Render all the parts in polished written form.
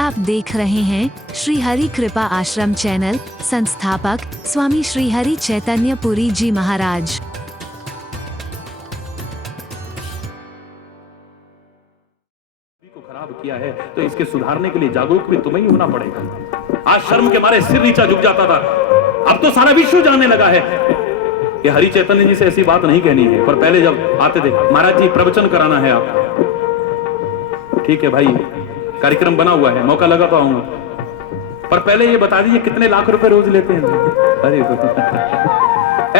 आप देख रहे हैं श्री हरि कृपा आश्रम चैनल। संस्थापक स्वामी श्री हरि चैतन्य पुरी जी महाराज। को खराब किया है तो इसके सुधारने के लिए जागरूक भी तुम्हें ही होना पड़ेगा। आज शर्म के मारे सिर नीचा झुक जाता था, अब तो सारा विश्व जानने लगा है। ये हरि चैतन्य जी से ऐसी बात नहीं कहनी है, पर पहले जब आते थे, महाराज जी प्रवचन कराना है आप। ठीक है भाई, कार्यक्रम बना हुआ है, मौका लगा तो आऊंगा, पर पहले ये बता दीजिए कितने लाख रुपए रोज लेते हैं। अरे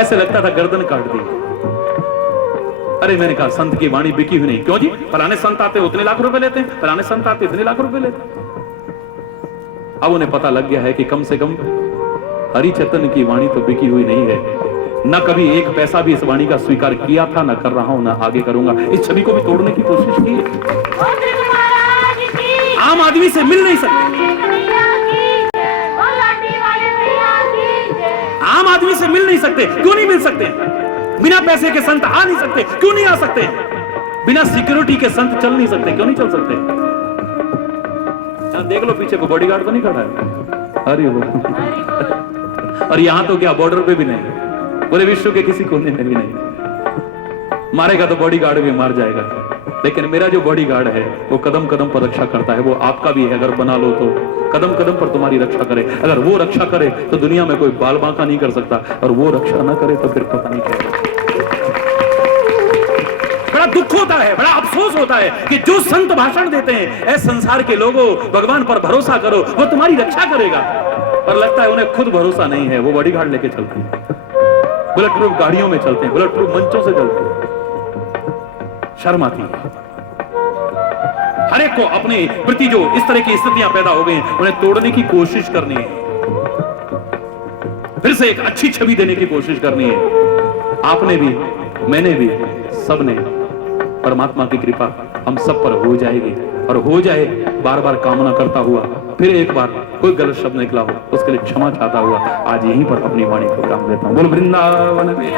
ऐसे लगता था गर्दन काट दी। अरे मैंने कहा संत की वाणी बिकी हुई नहीं। क्यों जी? फलाने संत आते उतने लाख रुपए लेते हैं, फलाने संत आते इतने लाख रुपए लेते हैं। अब उन्हें पता लग गया है कि कम से कम हरि चैतन्य की वाणी तो बिकी हुई नहीं है। न कभी एक पैसा भी इस वाणी का स्वीकार किया था, न कर रहा हूं, न आगे करूंगा। इस छवि को भी तोड़ने की कोशिश की। आम आदमी से मिल नहीं सकते, आम आदमी से मिल नहीं सकते। क्यों नहीं मिल सकते? बिना पैसे के संत आ नहीं सकते। क्यों नहीं आ सकते? बिना सिक्योरिटी के संत चल नहीं सकते। क्यों नहीं चल सकते? देख लो पीछे को बॉडीगार्ड तो नहीं खड़ा है। अरे वो और यहां तो क्या बॉर्डर पे भी नहीं, पूरे विश्व के किसी कोने में भी नहीं। मारेगा तो बॉडीगार्ड भी मार जाएगा, लेकिन मेरा जो बॉडीगार्ड है वो कदम कदम पर रक्षा करता है। वो आपका भी है, अगर बना लो तो कदम कदम पर तुम्हारी रक्षा करे। अगर वो रक्षा करे तो दुनिया में कोई बाल बांका नहीं कर सकता, और वो रक्षा ना करे तो फिर पता नहीं क्या। बड़ा दुख होता है, बड़ा अफसोस होता है कि जो संत भाषण देते हैं, ऐ संसार के लोगों भगवान पर भरोसा करो, वो तुम्हारी रक्षा करेगा, पर लगता है उन्हें खुद भरोसा नहीं है। वो बॉडीगार्ड लेके चलते हैं, बुलेट प्रूफ गाड़ियों में चलते हैं, बुलेट प्रूफ मंचों से चलते हैं। शर्म आती है हर एक को। अपने प्रति जो इस तरह की स्थितियां पैदा हो गई हैं, उन्हें तोड़ने की कोशिश करनी है, फिर से एक अच्छी छवि देने की कोशिश करनी है। आपने भी, मैंने भी, सबने। परमात्मा की कृपा हम सब पर हो जाएगी, और हो जाए बार बार कामना करता हुआ। फिर एक बार कोई गलत शब्द निकला हो उसके लिए क्षमा चाहता हुआ आज यहीं पर अपनी वाणी को विराम देता हूं। बोल वृंदावन में।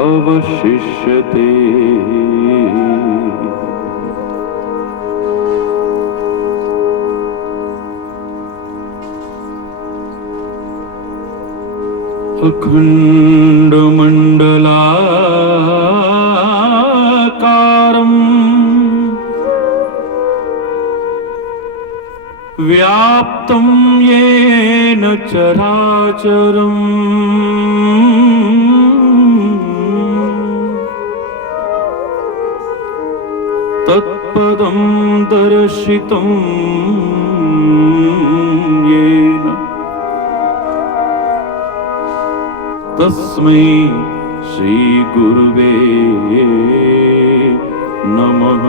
अवशिष्यते। अखण्डमण्डलाकारम् व्याप्तं येन चराचरम् तत्पदं दर्शितं येन तस्मै श्री गुरुवे नमः।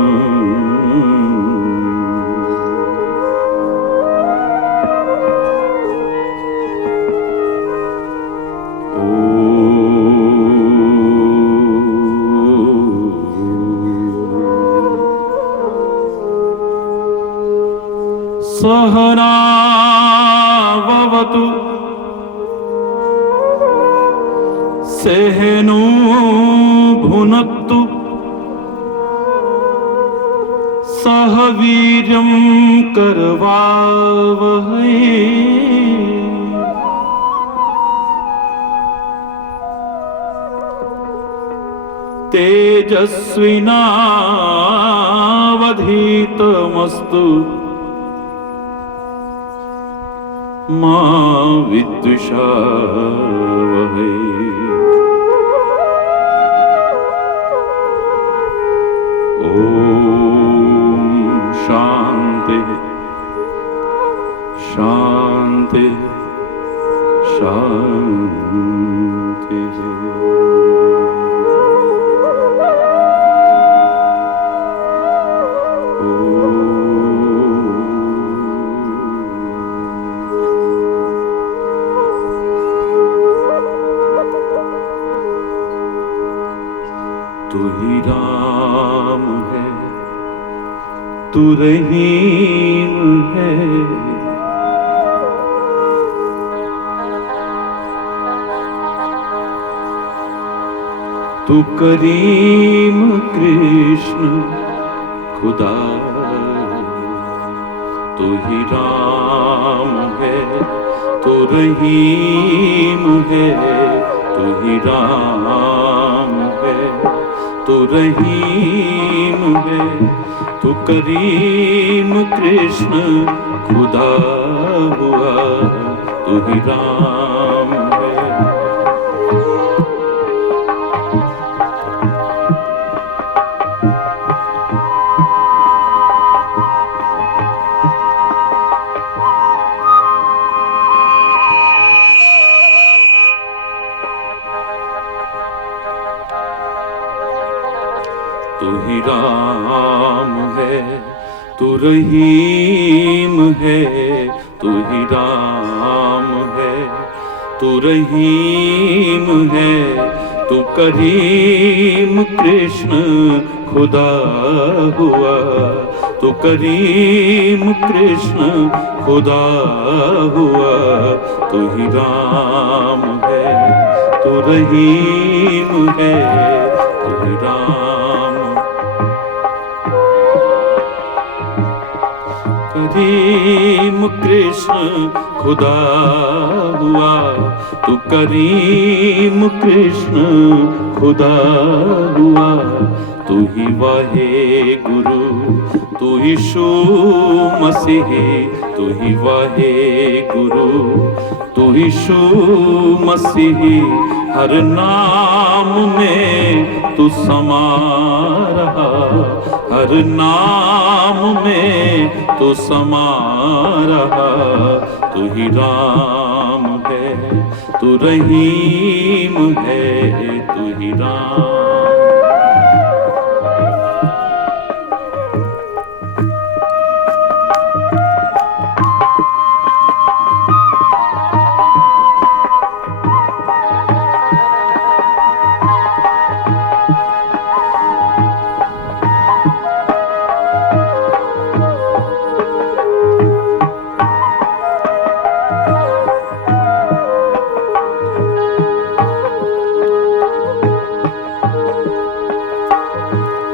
सहनावतु सहनो भुनक्तु सह वीर्यं करवावहै तेजस्विनावधीतमस्तु मा विद्विषावहै। ओम शांति शांति शांति। तू ही राम है, तू रहीम है, तू करीम कृष्ण खुदा। तू ही राम है, तू रहीम है, तू ही राम है, तू रहीम है, तू करीम कृष्ण खुदा हुआ। तू ही राम है। तू ही राम है, तू रहीम है, तू ही राम है, तू रहीम है, तू करीम कृष्ण खुदा हुआ। तू करीम कृष्ण खुदा हुआ। तू ही राम है, तू रहीम है, तू ही राम करीम कृष्ण खुदा हुआ। तू करीम कृष्ण खुदा हुआ। तू ही वाहे गुरु, तू ही शू मसीह, तू ही वाहे गुरु, तू ही शू मसीह। हर नाम में तू समा रहा, हर नाम में तू समा रहा। तू ही राम है, तू रहीम है, तू ही राम।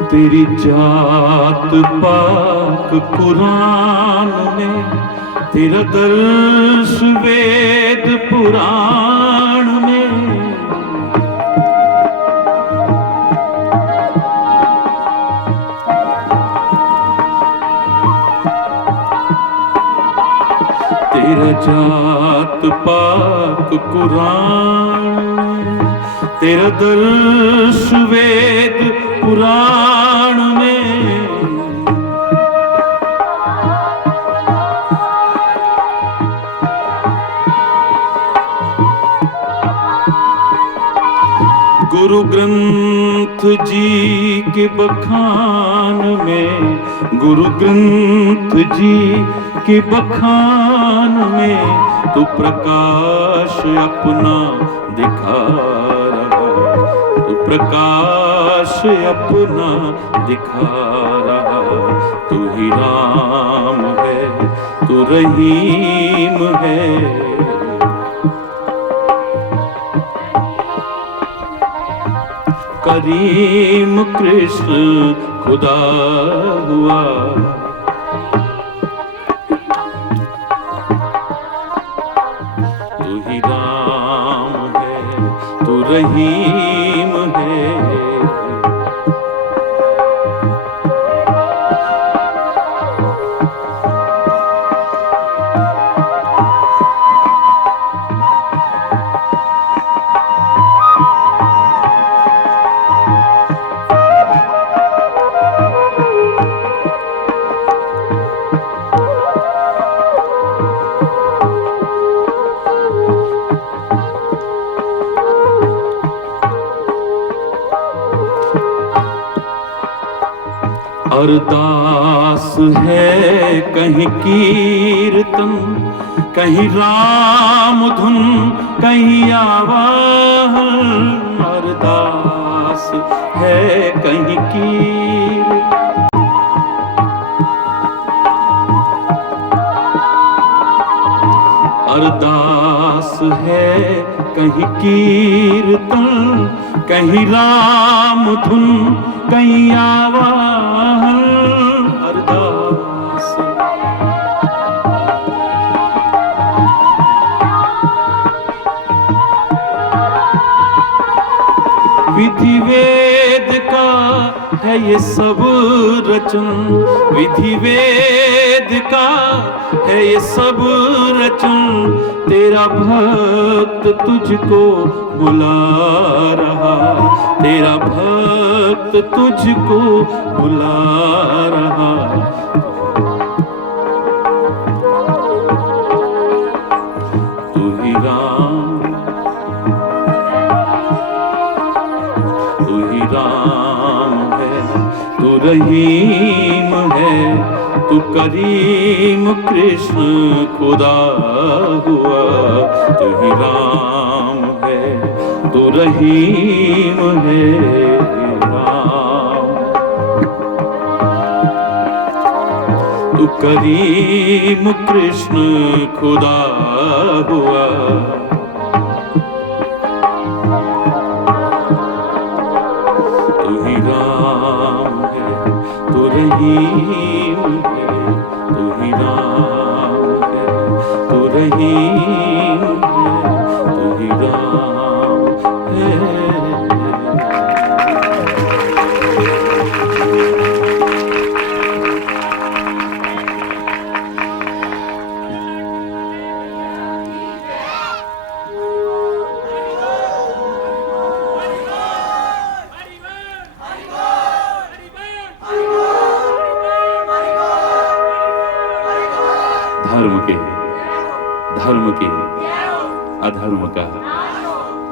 तेरी जात पाक कुरान में, तेरा दर्श वेद पुराण में। तेरा जात पाक कुरान, तेरा दर्श वेद पुराण में। गुरु ग्रंथ जी के बखान में, गुरु ग्रंथ जी के बखान में तू प्रकाश अपना दिखा रहा, तू प्रकाश अपना दिखा रहा। तू ही राम है, तू रहीम है। करीम कृष्ण खुदा हुआ, तू ही राम है, तू रहीम है। अरदास है कहीं कीर्तन, कहीं राम धुन, कहीं आवाहन। अरदास है कहीं कीर्तन, अरदास है कहीं कीर्तन, कहीं राम धुन, कहीं आवाहन। अरदास विधि वेद का है ये सब रचन, विधि वेद का है ये सब रचन। तेरा भक्त तुझको बुला रहा, तेरा भक्त तुझको बुला रहा। तू ही राम, तू ही राम है, तू रहीम है। तू करीम कृष्ण खुदा हुआ, तू ही राम है, तू रहीम है। राम तू करीम कृष्ण खुदा हुआ, तू ही राम है, तू रहीम है। तू ही राम है, तू रहीम है, तू ही राम है। धर्म के अधर्म का,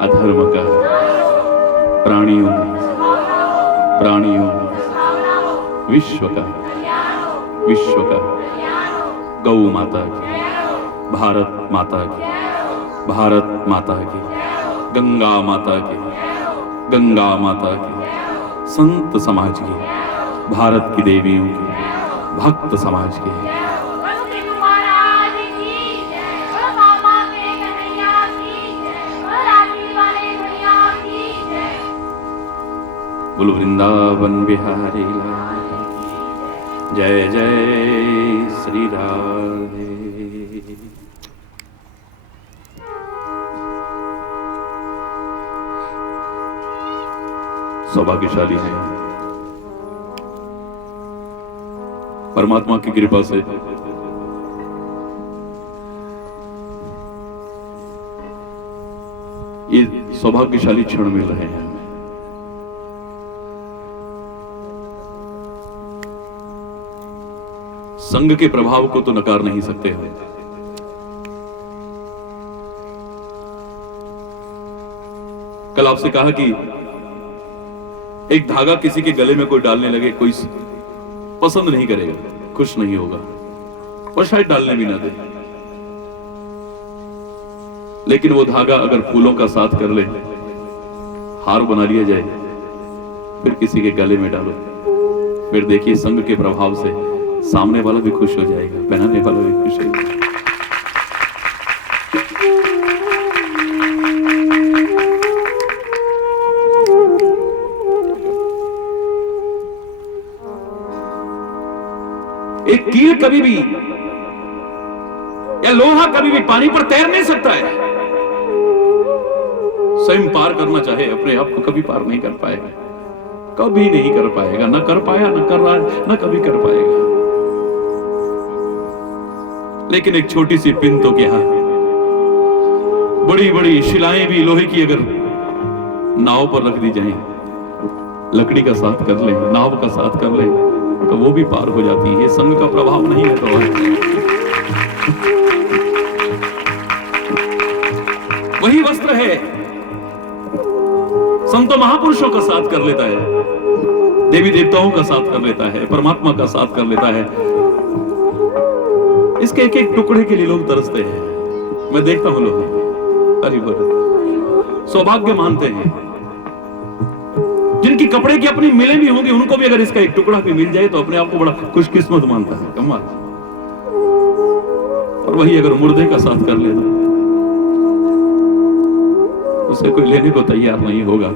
अधर्म का प्राणियों विश्व का, विश्व का गौ माता की, भारत माता की, भारत माता की, गंगा माता की, गंगा माता की, संत समाज की, भारत की देवियों की, भक्त समाज की। बोलो वृंदावन बिहारी लाल, जय जय श्री राधे। सौभाग्यशाली है परमात्मा की कृपा से ये सौभाग्यशाली क्षण मिल रहे हैं। संघ के प्रभाव को तो नकार नहीं सकते हैं। कल आपसे कहा कि एक धागा किसी के गले में कोई डालने लगे, कोई पसंद नहीं करेगा, खुश नहीं होगा और शायद डालने भी ना दे। लेकिन वो धागा अगर फूलों का साथ कर ले, हार बना लिया जाए, फिर किसी के गले में डालो, फिर देखिए संग के प्रभाव से सामने वाला भी खुश हो जाएगा, पहनाने वाला भी खुश हो जाएगा। एक कील कभी भी या लोहा कभी भी पानी पर तैर नहीं सकता है। स्वयं पार करना चाहे अपने आप को कभी पार नहीं कर पाएगा, कभी नहीं कर पाएगा, न कर पाया, न कर रहा है, न कभी कर पाएगा। लेकिन एक छोटी सी पिन तो क्या, बड़ी बड़ी शिलाएं भी लोहे की अगर नाव पर रख दी जाए, लकड़ी का साथ कर ले, नाव का साथ कर ले, तो वो भी पार हो जाती है। संग का प्रभाव नहीं है तो वही वस्त्र है, संतों महापुरुषों का साथ कर लेता है, देवी देवताओं का साथ कर लेता है, परमात्मा का साथ कर लेता है। इसके एक एक टुकड़े के लिए लोग तरसते हैं। मैं देखता हूं लोग हरि बोल सौभाग्य मानते हैं, जिनकी कपड़े की अपनी मिलें भी होंगी, उनको भी अगर इसका एक टुकड़ा भी मिल जाए तो अपने आप को बड़ा खुशकिस्मत मानता है। कमाल। और वही अगर मुर्दे का साथ कर लेना, उसे कोई लेने को तैयार नहीं होगा।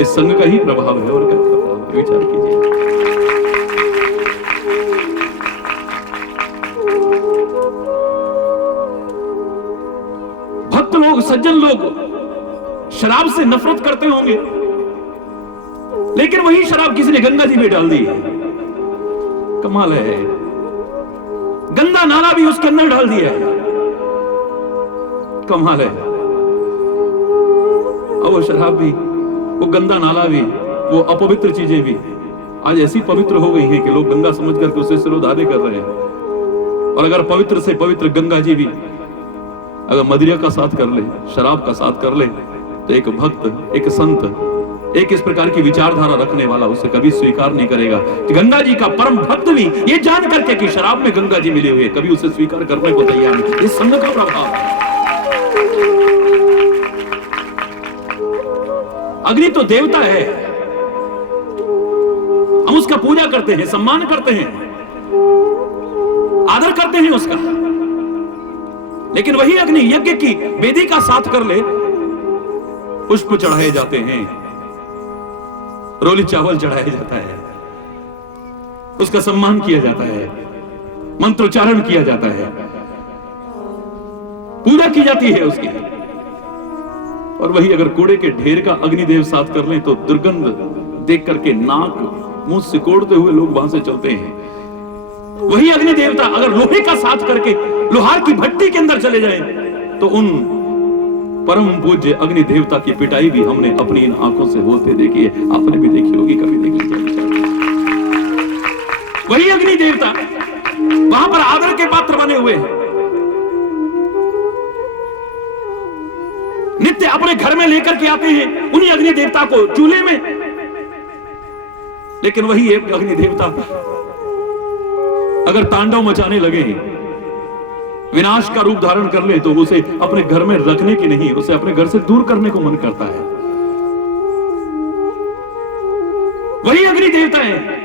इस संग का ही प्रभाव है और क्या प्रभाव है, विचार कीजिए। भक्त लोग, सज्जन लोग शराब से नफरत करते होंगे, लेकिन वही शराब किसी ने गंगा जी में डाल दी है। कमाल है, गंदा नाला भी उसके अंदर डाल दिया है। कमाल है। अब वो शराब भी, वो गंदा नाला भी, वो अपवित्र चीजें भी आज ऐसी पवित्र हो गई हैं कि लोग गंगा समझ करके उसे सिरोधारे कर रहे हैं। और अगर पवित्र से पवित्र गंगा जी भी अगर मदिरा का साथ कर ले, शराब का साथ कर ले, तो एक भक्त, एक संत, एक इस प्रकार की विचारधारा रखने वाला उसे कभी स्वीकार नहीं करेगा। कि गंगा जी का परम भक्त भी ये जान करके कि शराब में गंगा जी मिले हुए, कभी उसे स्वीकार करने को तैयार नहीं। इस संग का प्रभाव है। अग्नि तो देवता है, हम उसका पूजा करते हैं, सम्मान करते हैं, आदर करते हैं उसका। लेकिन वही अग्नि यज्ञ की वेदी का साथ कर ले, पुष्प चढ़ाए जाते हैं, रोली चावल चढ़ाया जाता है, उसका सम्मान किया जाता है, मंत्रोच्चारण किया जाता है, पूजा की जाती है उसकी। और वही अगर कूड़े के ढेर का अग्निदेव साथ कर ले तो दुर्गंध देख करके नाक मुंह सिकोड़ते हुए लोग वहां से चलते हैं। वही अग्नि देवता अगर लोहे का साथ करके लोहार की भट्टी के अंदर चले जाए तो उन परम पूज्य अग्नि देवता की पिटाई भी हमने अपनी इन आंखों से होते देखी है। आपने भी देखी होगी, कभी देख लीजिए। वही अग्नि देवता वहां पर आदर के पात्र बने हुए हैं, नित्य अपने घर में लेकर के आते हैं उन्हीं अग्नि देवता को चूल्हे में। लेकिन वही एक अग्नि देवता अगर तांडव मचाने लगे, विनाश का रूप धारण कर ले, तो उसे अपने घर में रखने की नहीं, उसे अपने घर से दूर करने को मन करता है। वही अग्नि देवता है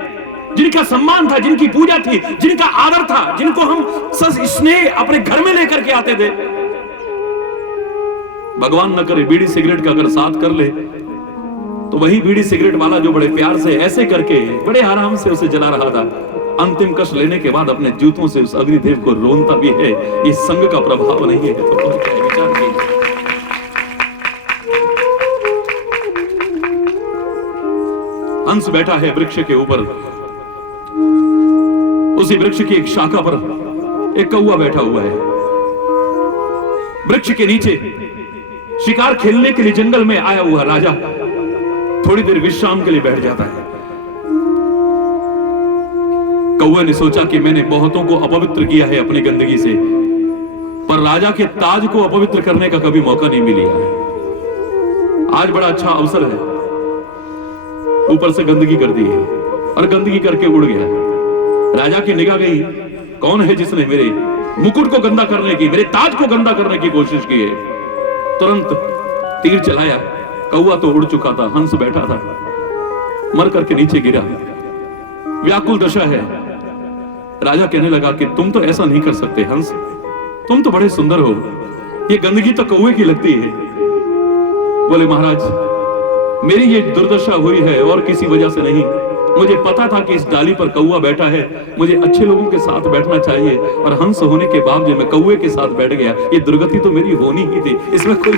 जिनका सम्मान था, जिनकी पूजा थी, जिनका आदर था, जिनको हम स्नेह अपने घर में लेकर के आते थे। भगवान न करे बीड़ी सिगरेट का अगर साथ कर ले, तो वही बीड़ी सिगरेट वाला जो बड़े प्यार से ऐसे करके बड़े आराम से उसे जला रहा था, अंतिम कष्ट लेने के बाद अपने जूतों से उस अग्निदेव को रोनता भी है। ये संग का प्रभाव नहीं है तो और क्या है, विचार कीजिए। हंस बैठा है वृक्ष के ऊपर, उसी वृक्ष की एक शाखा पर एक कौवा बैठा हुआ है। वृक्ष के नीचे शिकार खेलने के लिए जंगल में आया हुआ राजा थोड़ी देर विश्राम के लिए बैठ जाता है। कौवे ने सोचा कि मैंने बहुतों को अपवित्र किया है अपनी गंदगी से, पर राजा के ताज को अपवित्र करने का कभी मौका नहीं मिला है। आज बड़ा अच्छा अवसर है, ऊपर से गंदगी कर दी है और गंदगी करके उड़ गया। राजा की निगाह गई, कौन है जिसने मेरे मुकुट को गंदा करने की, मेरे ताज को गंदा करने की कोशिश की है। तुरंत तीर चलाया, कौवा तो उड़ चुका था, हंस बैठा था, मर करके नीचे गिरा, व्याकुल दशा है। राजा कहने लगा कि तुम तो ऐसा नहीं कर सकते हंस, तुम तो बड़े सुंदर हो, ये गंदगी तो कौवे की लगती है। बोले महाराज मेरी ये दुर्दशा हुई है और किसी वजह से नहीं, मुझे पता था कि इस डाली पर कौवा बैठा है, मुझे अच्छे लोगों के साथ बैठना चाहिए, और हंस होने के बावजूद मैं कौवे के साथ बैठ गया, ये दुर्गति तो मेरी होनी ही थी, इसमें कोई।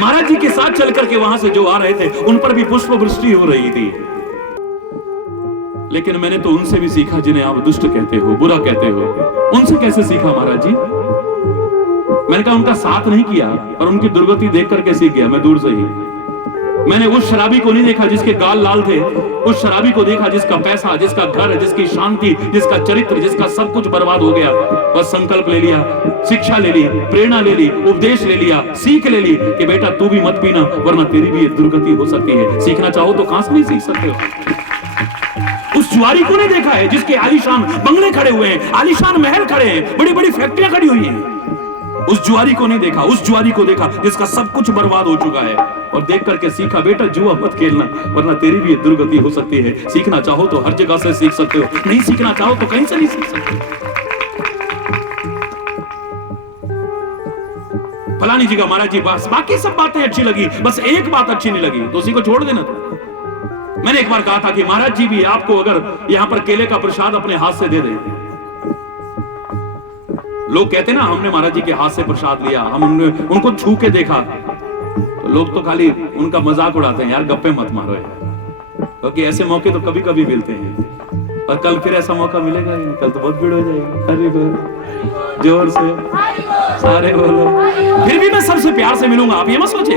महाराज जी के साथ चल करके वहां से जो आ रहे थे उन पर भी पुष्प वृष्टि हो रही थी, लेकिन मैंने तो उनसे भी सीखा जिन्हें आप दुष्ट कहते हो, बुरा कहते हो। उनसे कैसे सीखा महाराज जी? मैंने कहा उनका साथ नहीं किया और उनकी दुर्गति देख करके सीख गया मैं दूर से ही। मैंने उस शराबी को नहीं देखा जिसके गाल लाल थे, उस शराबी को देखा जिसका पैसा, जिसका घर, जिसकी शांति, जिसका चरित्र, जिसका सब कुछ बर्बाद हो गया। बस संकल्प ले लिया, शिक्षा ले ली, प्रेरणा ले ली, उपदेश ले लिया, सीख ले ली कि बेटा तू भी मत पीना वरना तेरी भी दुर्गति हो सकती है। सीखना चाहो तो कहां से नहीं सीख सकते हो। उस जुआरी को नहीं देखा है जिसके आलीशान बंगले खड़े हुए हैं, आलीशान महल खड़े हैं, बड़ी बड़ी फैक्ट्रियां खड़ी हुई हैं। उस जुआरी को नहीं देखा, उस जुआरी को देखा जिसका सब कुछ बर्बाद हो चुका है, और देख करके सीखा बेटा जुआ मत खेलना वरना तेरी भी दुर्गति हो सकती है। सीखना चाहो तो हर जगह से सीख सकते हो, नहीं सीखना चाहो तो कहीं से नहीं सीख सकते। फलानी जी का महाराज जी बस बाकी सब बातें अच्छी लगी, बस एक बात अच्छी नहीं लगी तो उसी को छोड़ देना था। मैंने एक बार कहा था कि महाराज जी भी आपको अगर यहां पर केले का प्रसाद अपने हाथ से दे दे, लोग कहते ना हमने महाराज जी के हाथ से प्रसाद लिया, हम उनको छू के देखा, तो लोग तो खाली उनका मजाक उड़ाते हैं, यार गप्पे मत मारो यार, क्योंकि ऐसे मौके तो कभी कभी मिलते हैं, और कल फिर ऐसा मौका मिलेगा ही, कल तो बहुत भीड़ हो जाएगी। अरे बोलो जोर से, सारे बोलो, फिर भी मैं सबसे प्यार से मिलूंगा, आप ये मत सोचे।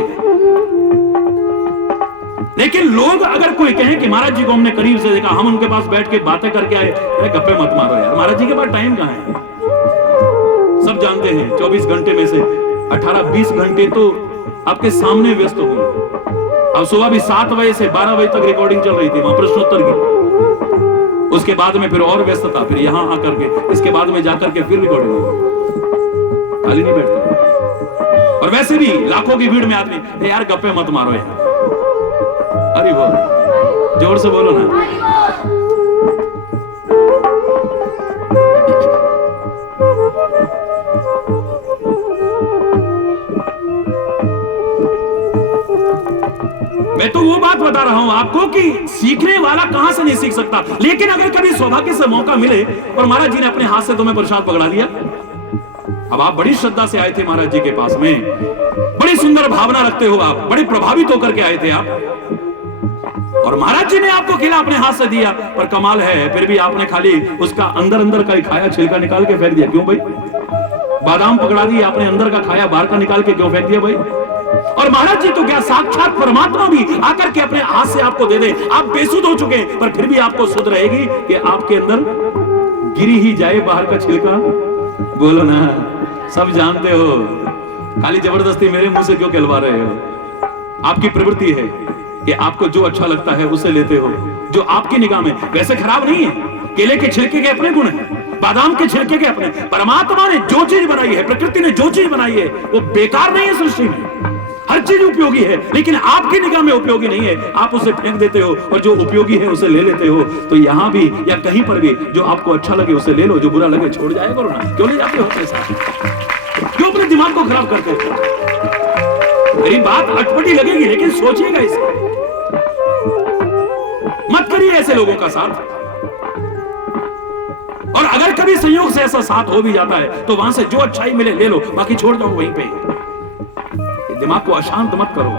लेकिन लोग अगर कोई कहे कि महाराज जी को हमने करीब से देखा, हम उनके पास बैठ के बातें करके आए, गप्पे मत मारो यार, महाराज जी के पास टाइम कहां है? सब जानते हैं 24 घंटे में से 18-20 घंटे तो आपके सामने व्यस्त होंगे। अब सुबह भी 7 बजे से 12 बजे तक रिकॉर्डिंग चल रही थी वहां प्रश्नोत्तर की, उसके बाद में फिर और व्यस्तता, फिर यहां आकर के, इसके बाद में जाकर के फिर रिकॉर्डिंग होगी, खाली नहीं बैठता। और वैसे भी लाखों की भीड़ में आदमी यार गप्पे मत मारो यार, अरे बोल जोर से बोलो ना। मैं तो वो बात बता रहा हूं आपको कि सीखने वाला कहां से नहीं सीख सकता, लेकिन अगर कभी सौभाग्य से मौका मिले और महाराज जी ने अपने हाथ से तुम्हें प्रसाद पकड़ा दिया, अब आप बड़ी श्रद्धा से आए थे महाराज जी के पास में, बड़ी सुंदर भावना रखते हो आप, बड़े प्रभावित होकर के आए थे आप, और महाराज जी ने आपको खिला अपने हाथ से दिया, पर कमाल है फिर भी आपने खाली उसका अंदर अंदर का ही खाया, छिलका निकाल के फेंक दिया। क्यों भाई? बादाम पकड़ा दिए आपने, अंदर का खाया, बाहर का निकाल के क्यों फेंक दिया भाई? और महाराज जी तो क्या साक्षात परमात्मा भी आकर के अपने हाथ से आपको दे दे, आप बेसुध हो चुके पर फिर भी आपको सुध रहेगी कि आपके अंदर गिरी ही जाए बाहर का छिलका। बोलो ना, सब जानते हो, खाली जबरदस्ती मेरे मुंह से क्यों कहलवा रहे हो? आपकी प्रवृत्ति है कि आपको जो अच्छा लगता है उसे लेते हो, जो आपकी निगाह में वैसे खराब नहीं है। केले के छिलके के अपने गुण हैं, बादाम के छिलके के अपने। परमात्मा ने जो चीज बनाई है, प्रकृति ने जो चीज बनाई है, वो बेकार नहीं है सृष्टि में, हर चीज उपयोगी है, लेकिन आपकी निगाह में उपयोगी नहीं है, आप उसे फेंक देते हो, और जो उपयोगी है उसे ले लेते हो। तो यहां भी या कहीं पर भी जो आपको अच्छा लगे उसे ले लो, जो बुरा लगे छोड़ जाया करो ना। क्यों ले जाते हो ऐसा? क्यों अपने दिमाग को खराब करते हो? मेरी बात अटपटी लगेगी लेकिन सोचिएगा इसे, मत करिए ऐसे लोगों का साथ। और अगर कभी संयोग से ऐसा साथ हो भी जाता है तो वहां से जो अच्छाई मिले ले लो, बाकी छोड़ जाओ वहीं पे। दिमाग को अशांत मत करो,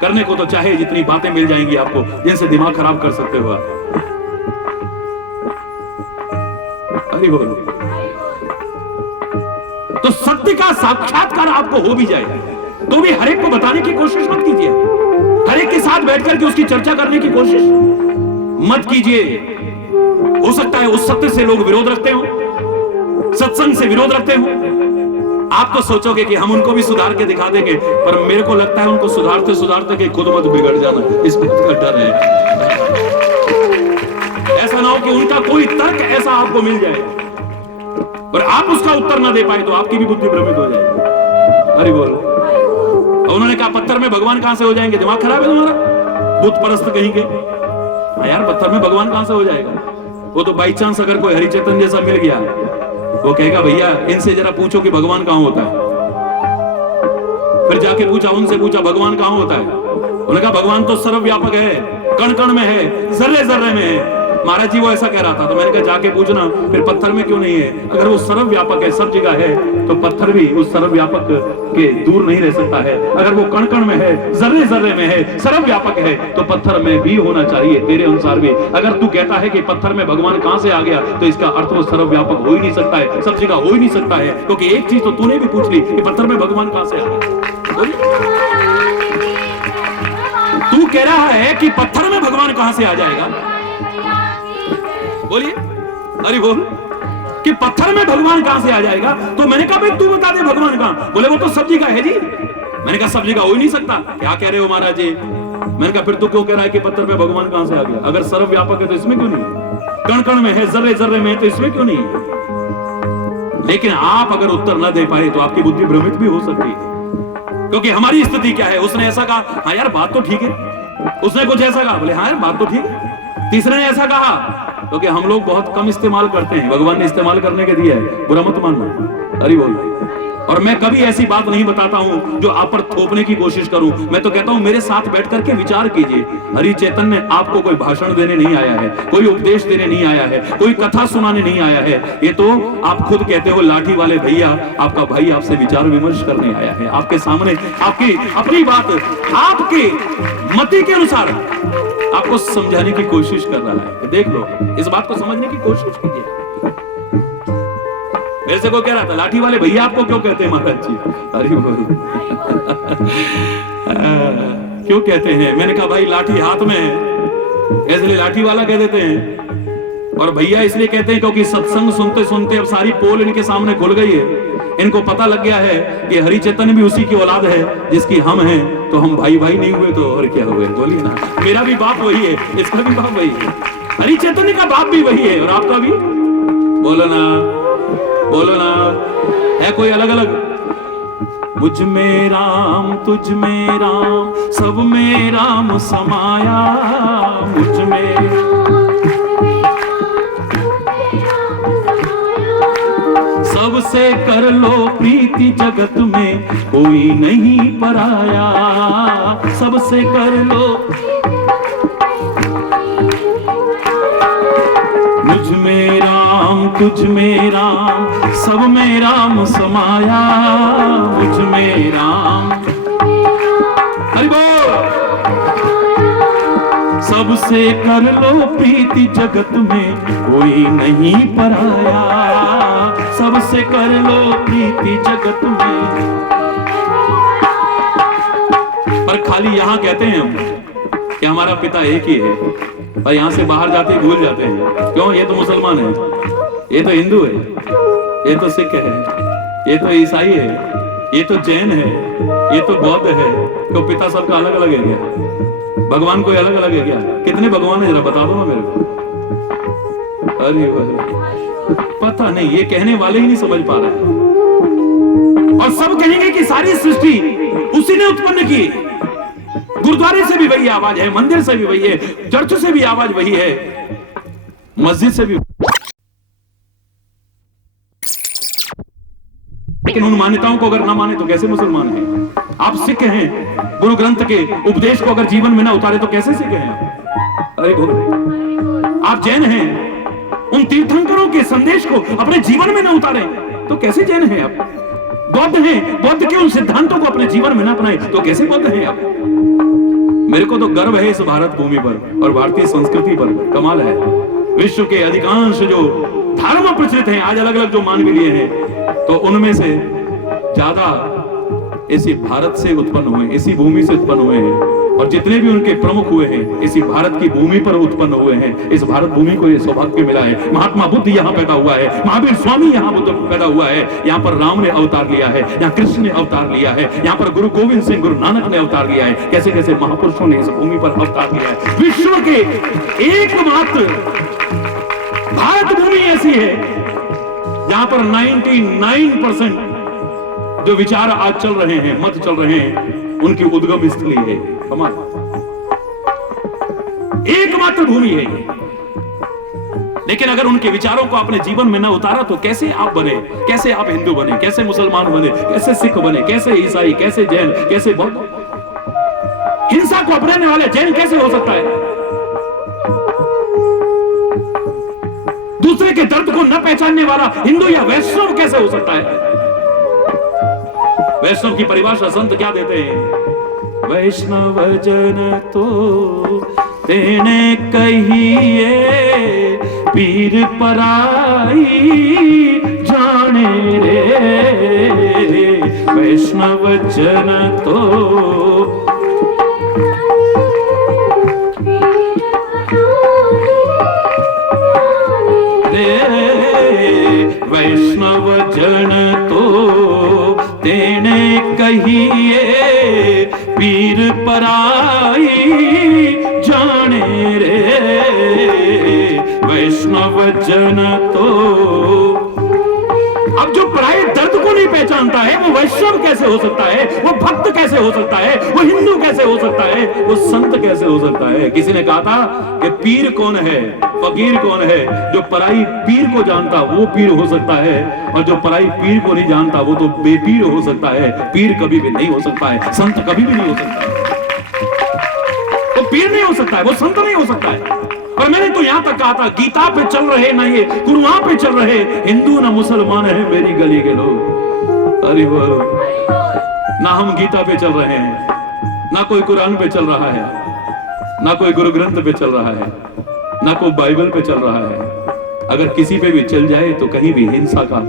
करने को तो चाहे जितनी बातें मिल जाएंगी आपको जिनसे दिमाग खराब कर सकते हो आप। अरे बोलो, तो सत्य का साक्षात्कार आपको हो भी जाए तो भी हर एक को बताने की कोशिश मत कीजिए, हर एक के साथ बैठकर के उसकी चर्चा करने की कोशिश मत कीजिए। हो सकता है उस सत्य से लोग विरोध रखते हो, सत्संग से विरोध रखते हो, आप तो सोचोगे कि हम उनको भी सुधार के दिखा देंगे, पर मेरे को लगता है उनको सुधारते सुधारते कि खुद मत बिगड़ जाना, इस बात का डर है। ऐसा ना हो कि उनका कोई तर्क ऐसा आपको मिल जाए और आप उसका उत्तर ना दे पाए तो आपकी भी बुद्धि भ्रमित हो जाएगी। अरे बोल। उन्होंने कहा पत्थर में भगवान कहां से हो जाएंगे, दिमाग खराब है तुम्हारा, बुत परस्त कहीं के। हाँ यार, पत्थर में भगवान कहां से हो जाएगा? वो तो बाई चांस अगर कोई हरिचेतन जैसा मिल गया, वो कहेगा भैया इनसे जरा पूछो कि भगवान कहां होता है। फिर जाके पूछा, उनसे पूछा भगवान कहां होता है। उन्होंने कहा भगवान तो सर्वव्यापक है, कण कण में है, जर्रे जर्रे में है। महाराज जी वो ऐसा कह रहा था, तो मैंने कहा जाके पूछना फिर पत्थर में क्यों नहीं है। अगर वो सर्वव्यापक है, सब जगह है, तो पत्थर भी उस सर्वव्यापक के दूर नहीं रह सकता है। अगर वो कण कण में है, जर्रे जर्रे में है, सर्वव्यापक है, तो पत्थर में भी होना चाहिए तेरे अनुसार भी। अगर तू कहता है कि पत्थर में भगवान कहां से आ गया, तो इसका अर्थ वो सर्वव्यापक हो ही नहीं सकता है, सब जगह हो ही नहीं सकता है। क्योंकि एक चीज तो तूने भी पूछ ली कि पत्थर में भगवान कहां से आ गया। तू कह रहा है कि पत्थर में भगवान कहां से आ जाएगा, बोलिए। अरे बोल कि पत्थर में भगवान कहां से आ जाएगा। तो मैंने कहा भाई तू बता दे भगवान कहां। बोले वो तो सब जगह है जी। मैंने कहा सब जगह हो ही नहीं सकता। क्या कह रहे हो महाराज जी। मैंने कहा फिर तू क्यों कह रहा है कि पत्थर में भगवान कहां से आ गया। अगर सर्वव्यापक है तो इसमें क्यों नहीं, कण कण में है, जर्रे जर्रे में है, तो इसमें क्यों नहीं। लेकिन आप अगर उत्तर न दे पाए तो आपकी बुद्धि भ्रमित भी हो सकती है। क्योंकि हमारी स्थिति क्या है, उसने ऐसा कहा, हाँ यार बात तो ठीक है। उसने कुछ ऐसा कहा, बोले हाँ यार बात तो ठीक है। तीसरे ने ऐसा कहा, क्योंकि हम लोग बहुत कम इस्तेमाल करते हैं, भगवान ने इस्तेमाल करने के दिया है, बुरा मत मानना। अरे बोल। और मैं कभी ऐसी बात नहीं बताता हूं जो आप पर थोपने की कोशिश करूं। मैं तो कहता हूं मेरे साथ बैठ करके विचार कीजिए। हरि चैतन्य आपको कोई भाषण देने नहीं आया है, कोई उपदेश देने नहीं आया है, कोई कथा सुनाने नहीं आया है। ये तो आप खुद कहते हो लाठी वाले भैया, आपका भाई आपसे विचार विमर्श करने आया है, आपके सामने आपकी अपनी बात आपके मति के अनुसार आपको समझाने की कोशिश कर रहा है। देख लो, इस बात को समझने की कोशिश कीजिए। मेरे से कोई कह रहा था लाठी वाले भैया आपको क्यों कहते हैं महाराज जी। अरे क्यों कहते हैं। मैंने कहा भाई लाठी हाथ में है इसलिए लाठी वाला कह देते हैं, और भैया इसलिए कहते हैं क्योंकि सत्संग सुनते सुनते अब सारी पोल इनके सामने खुल गई है। इनको पता लग गया है कि हरि चैतन्य भी उसी की औलाद है जिसकी हम हैं, तो हम भाई भाई नहीं हुए तो और क्या हुए। बोलिए ना, मेरा भी बाप वही है, इसका भी बाप वही है, हरि चैतन्य का बाप भी वही है, और आपका भी। बोलो ना, बोलो ना, है कोई अलग अलग। मुझ में राम तुझ में राम सब में राम समाया, मुझ में सबसे कर लो प्रीति जगत में कोई नहीं पराया, सबसे कर लो। मुझ में राम तुझ में राम सब में राम समाया, मुझ में राम। हरि बोल। सबसे कर लो प्रीति जगत में कोई नहीं पराया, सबसे कर लो प्रीति जगत में। पर खाली यहां कहते हैं हम कि हमारा पिता एक ही है, और यहां से बाहर जाते ही भूल जाते हैं। क्यों? ये तो मुसलमान है, ये तो हिंदू है, ये तो सिख है, ये तो ईसाई है, ये तो जैन है, ये तो बौद्ध है। तो पिता सबका अलग अलग है क्या? भगवान कोई अलग अलग है क्या? कितने भगवान है जरा बता दो ना मेरे को। अरे पता नहीं, ये कहने वाले ही नहीं समझ पा रहे। और सब कहेंगे कि सारी सृष्टि उसी ने उत्पन्न की। गुरुद्वारे से भी वही आवाज है, मंदिर से भी वही है, चर्च से भी आवाज वही है, मस्जिद से भी। लेकिन उन मान्यताओं को अगर ना माने तो कैसे मुसलमान हैं? आप सिख हैं, गुरु ग्रंथ के उपदेश को अगर जीवन में ना उतारे तो कैसे सिख हैं? अरे आप जैन हैं, उन तीर्थंकरों के संदेश को अपने जीवन में ना उतारे तो कैसे जैन हैं आप? बौद्ध हैं, बौद्ध के उन सिद्धांतों को अपने जीवन में ना अपनाए तो कैसे बौद्ध हैं आप? मेरे को तो गर्व है इस भारत भूमि पर और भारतीय संस्कृति पर। कमाल है, विश्व के अधिकांश जो धर्म प्रचलित हैं आज अलग अलग जो मान भी लिए हैं, तो उनमें से ज्यादा इसी भारत से उत्पन्न हुए, इसी भूमि से उत्पन्न हुए हैं। और जितने भी उनके प्रमुख हुए हैं इसी भारत की भूमि पर उत्पन्न हुए हैं। इस भारत भूमि को ये सौभाग्य मिला है। महात्मा बुद्ध यहाँ पैदा हुआ है, महावीर स्वामी यहाँ बुद्ध पैदा हुआ है, यहाँ पर राम ने अवतार लिया है, यहाँ कृष्ण ने अवतार लिया है, यहाँ पर गुरु गोविंद सिंह, गुरु नानक ने अवतार लिया है। कैसे कैसे महापुरुषों ने इस भूमि पर अवतार लिया है। विश्व के एकमात्र भारत भूमि ऐसी है जहां पर 99% जो विचार आज चल रहे हैं, मत चल रहे हैं, उनकी उद्गम स्थली है। कमाल, एकमात्र भूमि है। लेकिन अगर उनके विचारों को अपने जीवन में न उतारा तो कैसे आप बने, कैसे आप हिंदू बने, कैसे मुसलमान बने, कैसे सिख बने, कैसे ईसाई, कैसे जैन, कैसे बौद्ध? हिंसा को अपनाने वाले जैन कैसे हो सकता है? दूसरे के दर्द को न पहचानने वाला हिंदू या वैष्णव कैसे हो सकता है? वैष्णव की परिभाषा संत क्या देते हैं? वैष्णव जन तो तेने कहिए पीर पराई जाने रे। वैष्णव जन तो वैष्णव जन तो तेने कहिए पीर पराई जाने रे। वैष्णव जन तो अब जो पराये दर्द को नहीं पहचानता है वो वैष्णव कैसे हो सकता है? वो भक्त कैसे हो सकता है? वो हिंदू कैसे हो सकता है? वो संत कैसे हो सकता है? किसी ने कहा था कि पीर कौन है, फकीर कौन है? जो पराई पीर को जानता वो पीर हो सकता है, और जो पराई पीर को नहीं जानता वो तो बेपीर हो सकता है। पीर कभी भी नहीं हो सकता है, संत कभी भी नहीं हो सकता है। वो पीर नहीं हो सकता है, वो संत नहीं हो सकता है। और मैंने तो यहां तक कहा था, गीता पे चल रहे ना ये कुरान पे चल रहे, हिंदू ना मुसलमान है मेरी गली के लोग। अरे बोलो ना, हम गीता पे चल रहे हैं, ना कोई कुरान पे चल रहा है, ना कोई गुरु ग्रंथ पे चल रहा है, ना कोई बाइबल पे चल रहा है। अगर किसी पे भी चल जाए तो कहीं भी हिंसा का,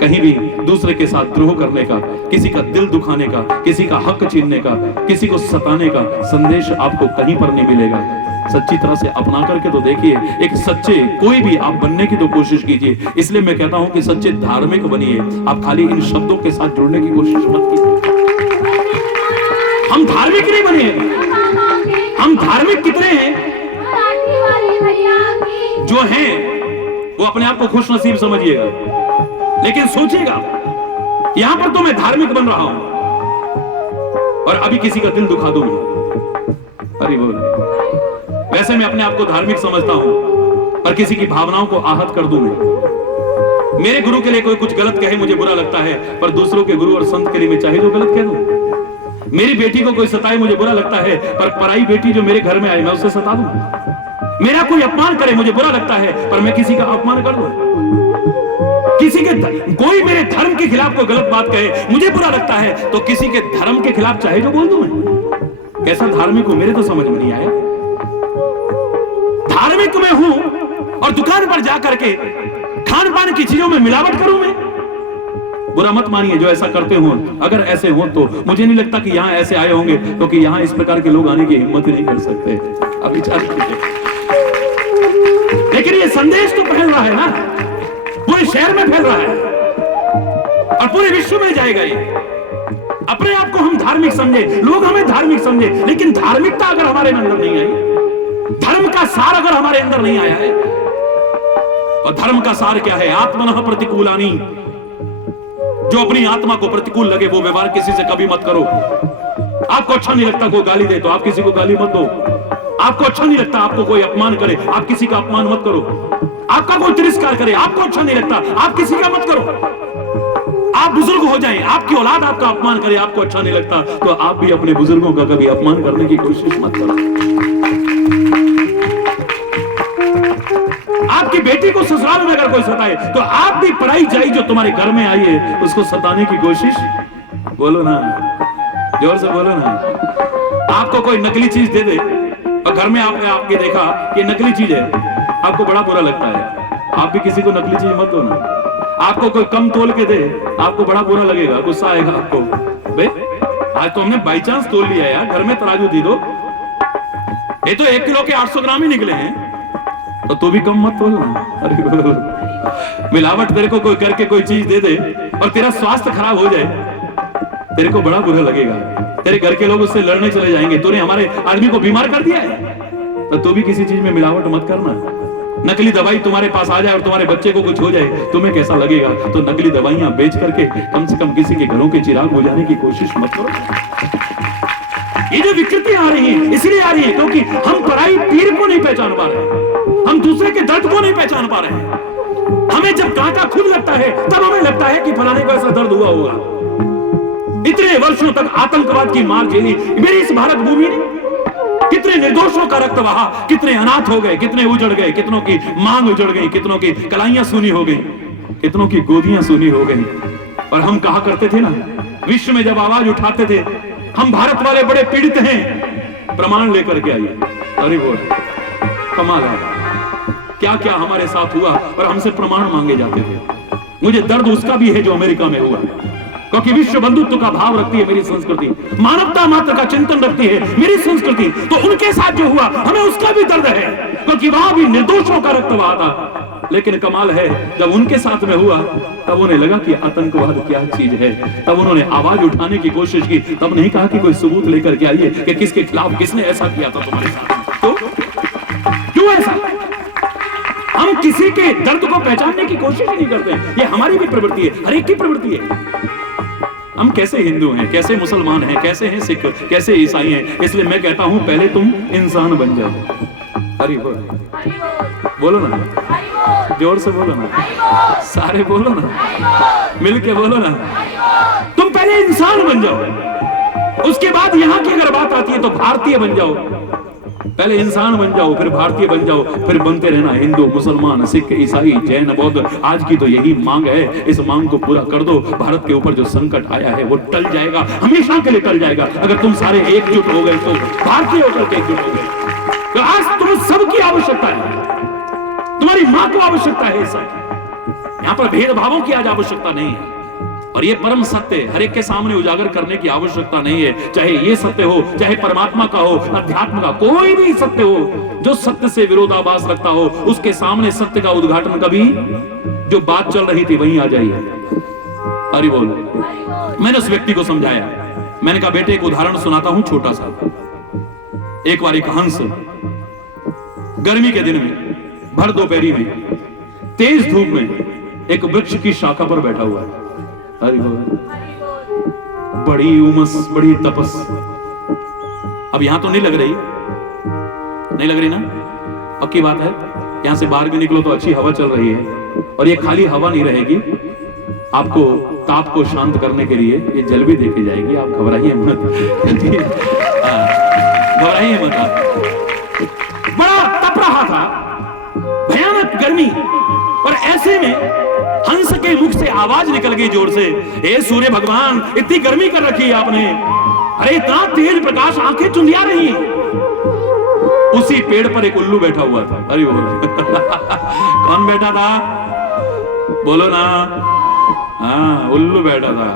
कहीं भी दूसरे के साथ द्रोह करने का, किसी का दिल दुखाने का, किसी का हक छीनने का, किसी को सताने का संदेश आपको कहीं पर नहीं मिलेगा। सच्ची तरह से अपना करके तो देखिए, एक सच्चे कोई भी आप बनने की तो कोशिश कीजिए। इसलिए मैं कहता हूं कि सच्चे धार्मिक बनिए, आप खाली इन शब्दों के साथ जुड़ने की कोशिश मत कीजिए। हम धार्मिक नहीं बने, हम धार्मिक कितने हैं? जो हैं वो अपने आप को खुश नसीब समझिएगा, लेकिन सोचिएगा यहां पर तो मैं धार्मिक बन रहा हूं और अभी किसी का दिल दुखा दूंगा। अरे बोल, वैसे मैं अपने आप को धार्मिक समझता हूं पर किसी की भावनाओं को आहत कर दूं मैं। मेरे गुरु के लिए कोई कुछ गलत कहे मुझे बुरा लगता है, पर दूसरों के गुरु और संत के लिए मैं चाहे तो गलत कह दूं। मेरी बेटी को कोई सताए मुझे बुरा लगता है, पर पराई बेटी जो मेरे घर में आए मैं उससे सता दूं। मेरा कोई अपमान करे मुझे बुरा लगता है, पर मैं किसी का अपमान कर दूं। किसी के कोई मेरे धर्म के खिलाफ कोई गलत बात कहे मुझे बुरा लगता है, तो किसी के धर्म के खिलाफ चाहे जो बोल दूं मैं। कैसा धार्मिक हूं मेरे तो समझ में नहीं आया। धार्मिक मैं हूं और दुकान पर जाकर के खान पान की चीजों में मिलावट करूं मैं? बुरा मत मानिए जो ऐसा करते हो। अगर ऐसे हो तो मुझे नहीं लगता कि यहां ऐसे आए होंगे, क्योंकि यहां इस प्रकार के लोग आने की हिम्मत ही नहीं कर सकते। अब विचार कीजिए। लेकिन ये संदेश तो फैल रहा है ना, पूरे शहर में फैल रहा है और पूरे विश्व में जाएगा ये। अपने आप को हम धार्मिक समझे, लोग हमें धार्मिक समझे, लेकिन धार्मिकता अगर हमारे अंदर नहीं आई, धर्म का सार अगर हमारे अंदर नहीं आया है, और धर्म का सार क्या है? आत्मनः प्रतिकूलानि। जो अपनी आत्मा को प्रतिकूल लगे वो व्यवहार किसी से कभी मत करो। आपको अच्छा नहीं लगता कोई गाली दे तो आप किसी को गाली मत दो। आपको अच्छा नहीं लगता आपको कोई अपमान करे, आप किसी का अपमान मत करो। आपका कोई तिरस्कार करे, आपको अच्छा नहीं लगता आप किसी का मत करो। आप बुजुर्ग हो जाएं, आपकी औलाद आपका अपमान करे, आपको अच्छा नहीं लगता तो आप भी अपने बुजुर्गों का कभी अपमान करने की कोशिश मत करो। आपकी बेटी को ससुराल में अगर कोई सताए तो आप भी पढ़ाई जाई जो तुम्हारे घर में आई है उसको सताने की कोशिश, बोलो ना, जोर से बोलो ना। आपको कोई नकली चीज दे दे और घर में आपने आपके देखा कि नकली चीज है, आपको बड़ा बुरा लगता है। आप भी किसी को नकली चीज मत दो ना। आपको कोई कम तोल के दे, आपको बड़ा बुरा लगेगा, गुस्सा आएगा आपको। आज तो हमने बाई चांस तोल लिया यार, घर में तराजू दी दो, ये तो 1 किलो के 800 ग्राम ही निकले हैं, तो तू भी कम मत तोलना। अरे मिलावट तेरे को कोई करके कोई चीज दे दे और तेरा स्वास्थ्य खराब हो जाए, तेरे को बड़ा बुरा लगेगा। तेरे घर के लोग उससे लड़ने चले जाएंगे, तूने हमारे आदमी को बीमार कर दिया है। तो तू भी किसी चीज में मिलावट मत करना। नकली दवाई तुम्हारे पास आ जाए और तुम्हारे बच्चे को कुछ हो जाए, तुम्हें कैसा लगेगा? तो नकली दवाइयां बेच करके कम से कम किसी के घरों के चिराग बुझाने की कोशिश मत करो। ये जो विकृतियां आ रही है इसलिए आ रही है क्योंकि हम पराई पीर को नहीं पहचान पा रहे, हम दूसरे के दर्द को नहीं पहचान पा रहे हैं। हमें जब कांटा खुद लगता है तब हमें लगता है कि फलाने को ऐसा दर्द हुआ होगा। इतने वर्षों तक आतंकवाद की मार झेली मेरी इस भारत भूमि ने, कितने निर्दोषों का रक्त बहा, कितने अनाथ हो गए, कितने उजड़ गए, कितनों की मांग उजड़ गई, कितनों की कलाइयां सूनी हो गई, कितनों की गोदियां सूनी हो गई। और हम कहा करते थे ना, विश्व में जब आवाज उठाते थे हम भारत वाले बड़े पीड़ित हैं, प्रमाण लेकर के आइए। अरे वो कमाल है, क्या क्या हमारे साथ हुआ और हमसे प्रमाण मांगे जाते थे। मुझे दर्द उसका भी है जो अमेरिका में हुआ, क्योंकि विश्व बंधुत्व का भाव रखती है मेरी संस्कृति, मानवता मात्र का चिंतन रखती है मेरी संस्कृति। तो उनके साथ जो हुआ हमें उसका भी दर्द है, क्योंकि वहां भी निर्दोषों का रक्त बहा था। लेकिन कमाल है, जब उनके साथ में हुआ तब उन्हें लगा कि आतंकवाद क्या चीज है, तब उन्होंने आवाज उठाने की कोशिश की। तब नहीं कहा कि कोई सबूत लेकर के आइए कि किसके खिलाफ किसने ऐसा किया था तुम्हारे साथ। तो क्यों ऐसा? हम किसी के दर्द को पहचानने की कोशिश ही नहीं करते। ये हमारी भी प्रवृत्ति है, हर एक की प्रवृत्ति है। हम कैसे हिंदू हैं, कैसे मुसलमान हैं, कैसे हैं सिख, कैसे ईसाई हैं। इसलिए मैं कहता हूं पहले तुम इंसान बन जाओ। हरि बोल, बोलो ना, जोर से बोलो ना, सारे बोलो ना, मिलके बोलो ना। तुम पहले इंसान बन जाओ, उसके बाद यहां की अगर बात आती है तो भारतीय बन जाओ। पहले इंसान बन जाओ, फिर भारतीय बन जाओ, फिर बनते रहना हिंदू, मुसलमान, सिख, ईसाई, जैन, बौद्ध। आज की तो यही मांग है, इस मांग को पूरा कर दो। भारत के ऊपर जो संकट आया है वो टल जाएगा, हमेशा के लिए टल जाएगा, अगर तुम सारे एकजुट हो गए तो। भारतीय होकर के एकजुट हो गए तो आज तुम्हें सबकी आवश्यकता है, तुम्हारी मां को आवश्यकता है। सब यहां पर भेदभावों की आज आवश्यकता नहीं है, और ये परम सत्य हर एक के सामने उजागर करने की आवश्यकता नहीं है। चाहे ये सत्य हो, चाहे परमात्मा का हो, अध्यात्म का, कोई भी सत्य हो, जो सत्य से विरोधाभास रखता हो, उसके सामने सत्य का उद्घाटन कभी जो बात चल रही थी वहीं आ जाइए। हरि बोल। मैंने उस व्यक्ति को समझाया, मैंने कहा बेटे एक उदाहरण सुनाता हूं छोटा सा। एक बार एक हंस गर्मी के दिन में, भर दोपहरी में, तेज धूप में एक वृक्ष की शाखा पर बैठा हुआ है। हरि बोल। बड़ी उमस, बड़ी तपस। अब यहां तो नहीं लग रही, नहीं लग रही ना? अब की बात है, यहां से बाहर भी निकलो तो अच्छी हवा चल रही है, और ये खाली हवा नहीं रहेगी, आपको ताप को शांत करने के लिए ये जल भी देके जाएगी। आप घबराइए मत, घबराइए मत। बड़ा तप रहा था, भयानक गर्मी, और ऐसे में हंस के मुख से आवाज निकल गई जोर से, हे सूर्य भगवान, इतनी गर्मी कर रखी है आपने, अरे इतना तेज प्रकाश, आंखें चुंधिया रही। उसी पेड़ पर एक उल्लू बैठा हुआ था। अरे कौन बैठा था? बोलो ना। हाँ, उल्लू बैठा था।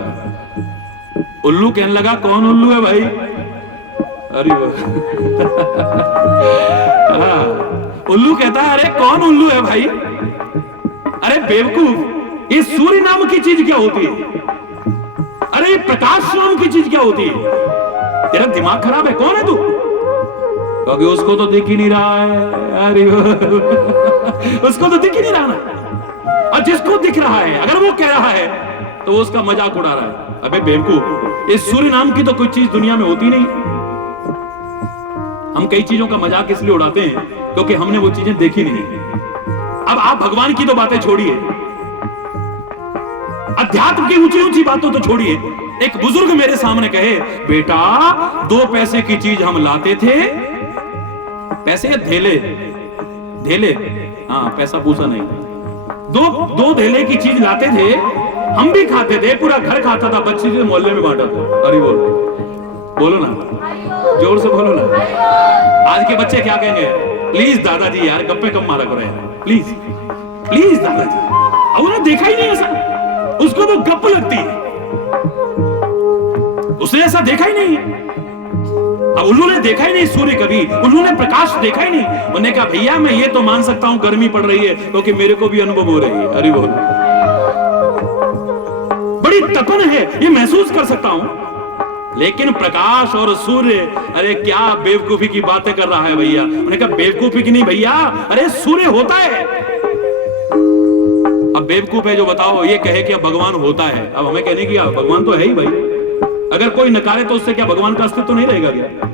उल्लू कहने लगा, कौन उल्लू है भाई? अरे उल्लू कहता है, अरे कौन उल्लू है भाई? अरे बेवकूफ, ये सूर्य नाम की चीज क्या होती है? अरे प्रकाश नाम की चीज क्या होती है? तेरा दिमाग खराब है, कौन है तू? क्योंकि उसको तो दिख ही नहीं रहा है। अरे उसको तो दिख ही नहीं रहा ना, और जिसको दिख रहा है अगर वो कह रहा है तो वो उसका मजाक उड़ा रहा है। अबे बेवकूफ, इस सूर्य नाम की तो कोई चीज दुनिया में होती नहीं। हम कई चीजों का मजाक इसलिए उड़ाते हैं क्योंकि हमने वो चीजें देखी नहीं। अब आप भगवान की तो बातें छोड़िए, अध्यात्म की ऊंची ऊंची बातों तो छोड़िए। एक बुजुर्ग मेरे सामने कहे, बेटा 2 पैसे की चीज हम लाते थे, पैसे धेले, धेले, हाँ पैसा पूछा नहीं, 2 धेले की चीज लाते थे, हम भी खाते थे, पूरा घर खाता था, बच्चे से मोहल्ले में बांटा था। अरे बोलो ना, जोर से बोलो ना। आज के बच्चे क्या कहेंगे? प्लीज दादाजी यार गप्पे कम मारा करो यार, प्लीज प्लीज दादाजी। अब उन्हें देखा ही नहीं ऐसा, उसको तो गप लगती है। उसने ऐसा देखा ही नहीं। अब उल्लू ने देखा ही नहीं सूर्य कभी, उल्लू ने प्रकाश देखा ही नहीं। उन्होंने कहा भैया मैं ये तो मान सकता हूं गर्मी पड़ रही है क्योंकि मेरे को भी अनुभव हो रही है। अरे बोल, बड़ी तपन है, ये महसूस कर सकता हूं। लेकिन प्रकाश और सूर्य, अरे क्या बेवकूफी की बातें कर रहा है भैया। उन्होंने कहा बेवकूफी की नहीं भैया, अरे सूर्य होता है। अब बेवकूफ है जो बताओ ये कहे कि अब भगवान होता है। अब हमें कहने की भगवान तो है ही भाई, अगर कोई नकारे तो उससे क्या भगवान का अस्तित्व तो नहीं रहेगा क्या?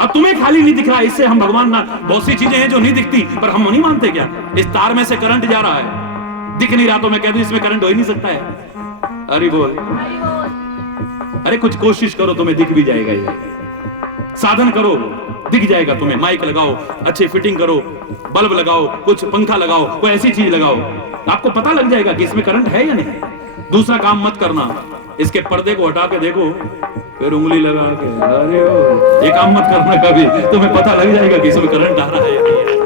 अब तुम्हें खाली नहीं दिख रहा, इससे हम भगवान ना, बहुत सी चीजें हैं जो नहीं दिखती पर हम नहीं मानते क्या? इस तार में से करंट जा रहा है, दिख नहीं रहा तो मैं कह दूं इसमें करंट हो ही नहीं सकता है। अरे बोल, अरे कुछ कोशिश करो तुम्हें दिख भी जाएगा। ये साधन करो दिख जाएगा तुम्हें। माइक लगाओ, अच्छी फिटिंग करो, बल्ब लगाओ, कुछ पंखा लगाओ, कोई ऐसी चीज लगाओ, आपको पता लग जाएगा कि इसमें करंट है या नहीं। दूसरा काम मत करना, इसके पर्दे को हटा के देखो, फिर उंगली लगा के, अरे ये काम मत करना कभी, तुम्हें पता लग जाएगा कि इसमें करंट आ रहा है या नहीं।